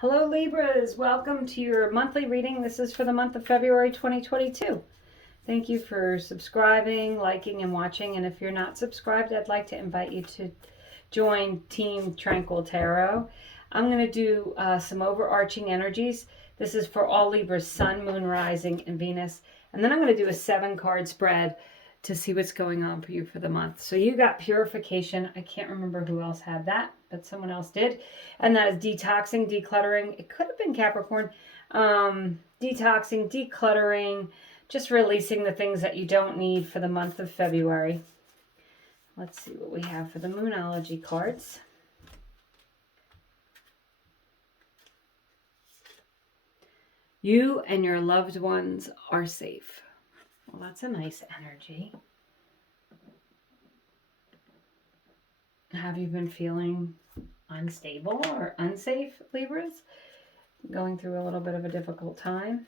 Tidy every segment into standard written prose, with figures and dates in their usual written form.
Hello Libras, welcome to your monthly reading. This is for the month of February 2022. Thank you for subscribing, liking, and watching. And if you're not subscribed, I'd like to invite you to join Team Tranquil Tarot. I'm going to do some overarching energies. This is for all Libras, Sun, Moon, Rising, and Venus. And then I'm going to do a 7-card spread to see what's going on for you for the month. So you got purification. I can't remember who else had that, but someone else did. And that is detoxing, decluttering. It could have been Capricorn. Detoxing, decluttering, just releasing the things that you don't need for the month of February. Let's see what we have for the Moonology cards. You and your loved ones are safe. Well, that's a nice energy. Have you been feeling unstable or unsafe, Libras? Going through a little bit of a difficult time.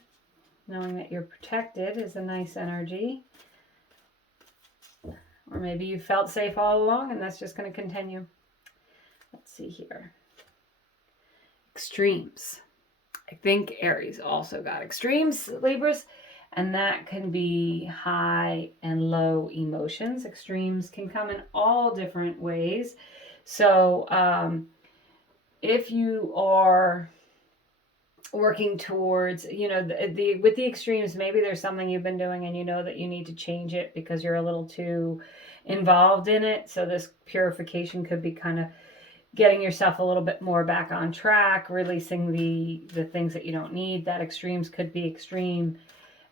Knowing that you're protected is a nice energy. Or maybe you felt safe all along and that's just going to continue. Let's see here. Extremes. I think Aries also got extremes, Libras. And that can be high and low emotions. Extremes can come in all different ways. So if you are working towards, with the extremes, maybe there's something you've been doing and you know that you need to change it because you're a little too involved in it. So this purification could be kind of getting yourself a little bit more back on track, releasing the things that you don't need. That extremes could be extreme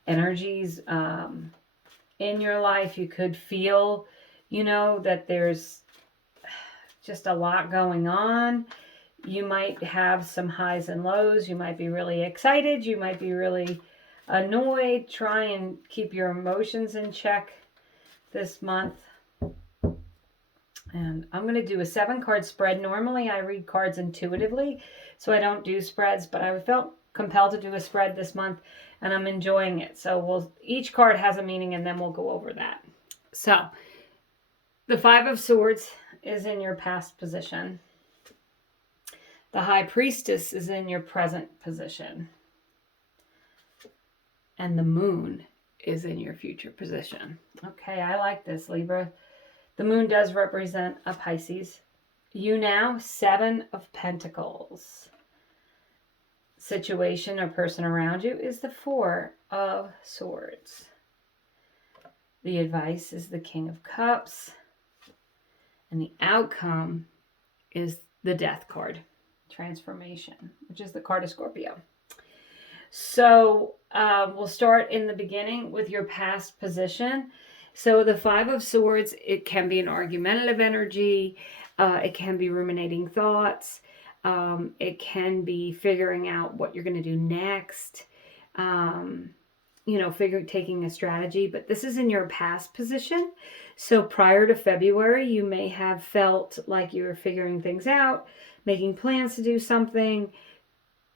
energies in your life. You could feel, that there's just a lot going on. You might have some highs and lows. You might be really excited. You might be really annoyed. Try and keep your emotions in check this month. And I'm going to do a 7-card spread. Normally I read cards intuitively, so I don't do spreads, but I felt compelled to do a spread this month and I'm enjoying it. So each card has a meaning and then we'll go over that. So the 5 of Swords is in your past position. The High Priestess is in your present position. And the Moon is in your future position. Okay, I like this, Libra. The Moon does represent a Pisces. You now, 7 of Pentacles. Situation or person around you is the 4 of Swords. The advice is the King of Cups. And the outcome is the Death card. Transformation, which is the card of Scorpio. So we'll start in the beginning with your past position. So the 5 of Swords, it can be an argumentative energy. It can be ruminating thoughts. It can be figuring out what you're going to do next. Taking a strategy. But this is in your past position. So prior to February, you may have felt like you were figuring things out, making plans to do something,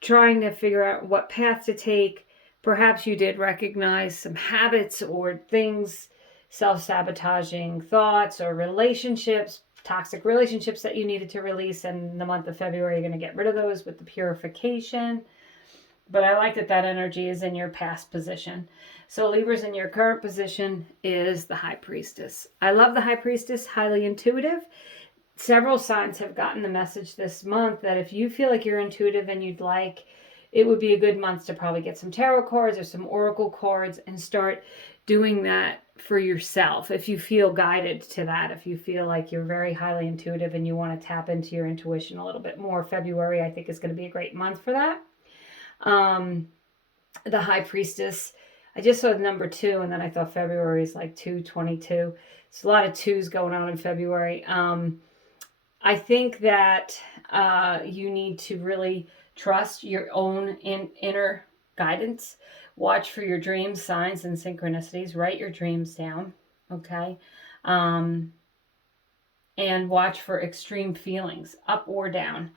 trying to figure out what path to take. Perhaps you did recognize some habits or things, self-sabotaging thoughts or relationships, toxic relationships that you needed to release. And in the month of February, you're going to get rid of those with the purification. But I like that energy is in your past position. So Libras, in your current position is the High Priestess. I love the High Priestess, highly intuitive. Several signs have gotten the message this month that if you feel like you're intuitive and you'd like, it would be a good month to probably get some tarot cards or some oracle cards and start doing that for yourself. If you feel guided to that, if you feel like you're very highly intuitive and you want to tap into your intuition a little bit more, February, I think, is going to be a great month for that. The High Priestess, I just saw the number 2 and then I thought February is like 222. It's a lot of 2s going on in February. I think that you need to really trust your own inner guidance. Watch for your dreams, signs, and synchronicities. Write your dreams down, okay? And watch for extreme feelings, up or down.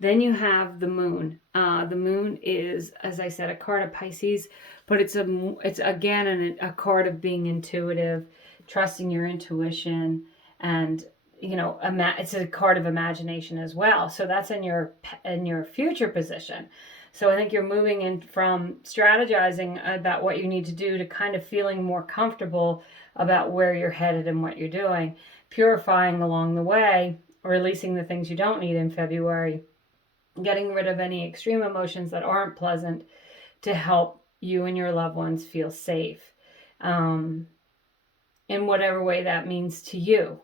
Then you have the Moon. The Moon is, as I said, a card of Pisces, but it's again a card of being intuitive, trusting your intuition, and it's a card of imagination as well. So that's in your future position. So I think you're moving in from strategizing about what you need to do to kind of feeling more comfortable about where you're headed and what you're doing, purifying along the way, releasing the things you don't need in February, getting rid of any extreme emotions that aren't pleasant to help you and your loved ones feel safe, in whatever way that means to you.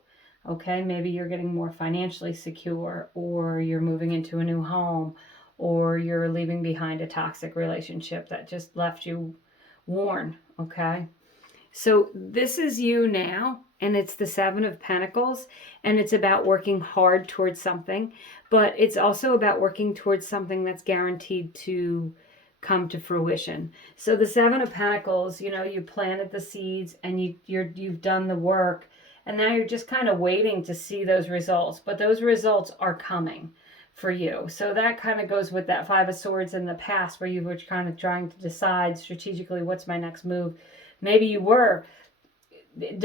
Okay, maybe you're getting more financially secure, or you're moving into a new home, or you're leaving behind a toxic relationship that just left you worn. Okay, so this is you now, and it's the Seven of Pentacles, and it's about working hard towards something, but it's also about working towards something that's guaranteed to come to fruition. So the Seven of Pentacles, you planted the seeds and you've done the work, and now you're just kind of waiting to see those results, but those results are coming for you. So that kind of goes with that Five of Swords in the past, where you were kind of trying to decide strategically, what's my next move. Maybe you were in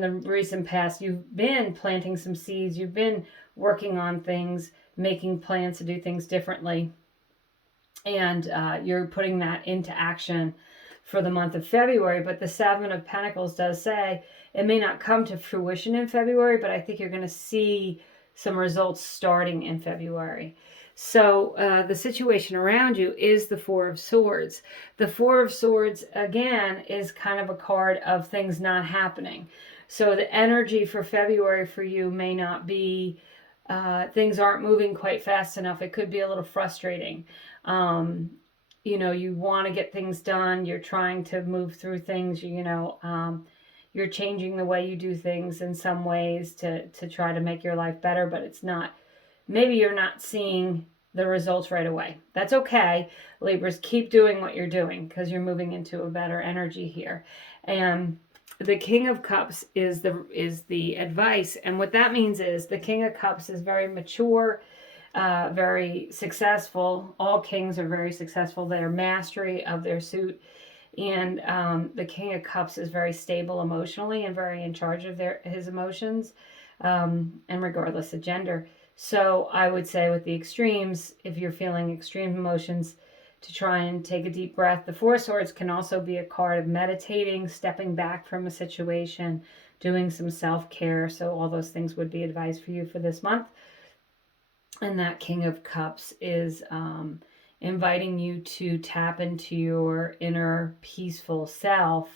the recent past, you've been planting some seeds, you've been working on things, making plans to do things differently, and you're putting that into action for the month of February. But the Seven of Pentacles does say it may not come to fruition in February, but I think you're going to see some results starting in February. So the situation around you is the Four of Swords. The Four of Swords, again, is kind of a card of things not happening. So the energy for February for you may not be, things aren't moving quite fast enough. It could be a little frustrating. You want to get things done. You're trying to move through things, you're changing the way you do things in some ways to try to make your life better, but it's not, maybe you're not seeing the results right away. That's okay. Libras, keep doing what you're doing, because you're moving into a better energy here. And the King of Cups is the advice. And what that means is the King of Cups is very mature, very successful. All kings are very successful. They're mastery of their suit. And the King of Cups is very stable emotionally and very in charge of his emotions, and regardless of gender. So I would say with the extremes, if you're feeling extreme emotions, to try and take a deep breath. The Four of Swords can also be a card of meditating, stepping back from a situation, doing some self-care. So all those things would be advice for you for this month. And that King of Cups is inviting you to tap into your inner peaceful self,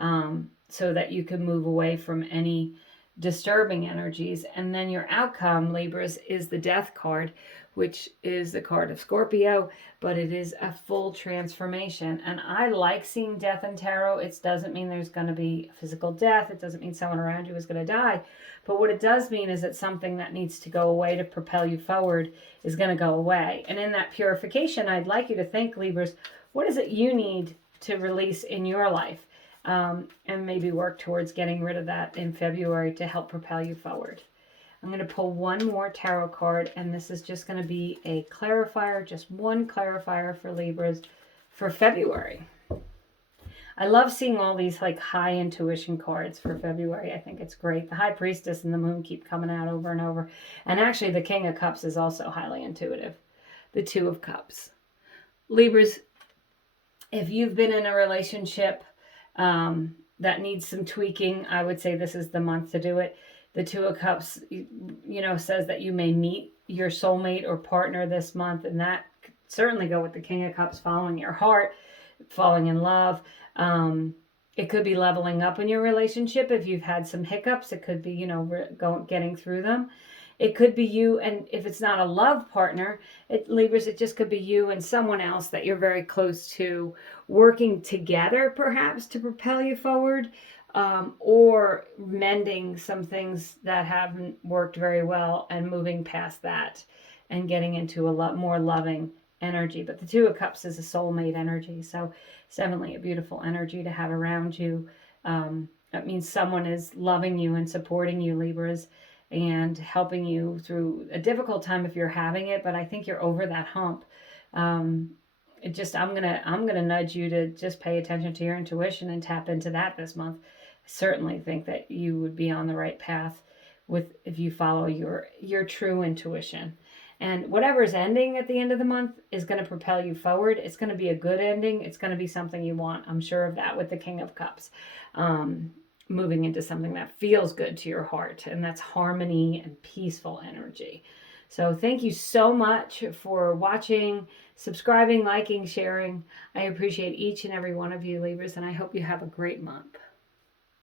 so that you can move away from any disturbing energies. And then your outcome, Libras, is the Death card, which is the card of Scorpio, but it is a full transformation. And I like seeing death in tarot. It doesn't mean there's going to be a physical death. It doesn't mean someone around you is going to die. But what it does mean is that something that needs to go away to propel you forward is going to go away. And in that purification, I'd like you to think, Libras, what is it you need to release in your life? And maybe work towards getting rid of that in February to help propel you forward. I'm going to pull one more tarot card, and this is just going to be a clarifier, just one clarifier for Libras for February. I love seeing all these like high intuition cards for February. I think it's great. The High Priestess and the Moon keep coming out over and over. And actually the King of Cups is also highly intuitive. The Two of Cups. Libras, if you've been in a relationship that needs some tweaking, I would say this is the month to do it. The Two of Cups, says that you may meet your soulmate or partner this month, and that could certainly go with the King of Cups, following your heart, falling in love. It could be leveling up in your relationship if you've had some hiccups. It could be, getting through them. It could be you, and if it's not a love partner, Libras, it just could be you and someone else that you're very close to, working together perhaps to propel you forward, or mending some things that haven't worked very well and moving past that and getting into a lot more loving energy. But the Two of Cups is a soulmate energy, so it's definitely a beautiful energy to have around you. That means someone is loving you and supporting you, Libras, and helping you through a difficult time if you're having it, but I think you're over that hump. I'm gonna nudge you to just pay attention to your intuition and tap into that this month. I certainly think that you would be on the right path if you follow your true intuition. And whatever is ending at the end of the month is going to propel you forward. It's going to be a good ending. It's going to be something you want. I'm sure of that with the King of Cups. Moving into something that feels good to your heart, and that's harmony and peaceful energy. So thank you so much for watching, subscribing, liking, sharing. I appreciate each and every one of you, Libras, and I hope you have a great month.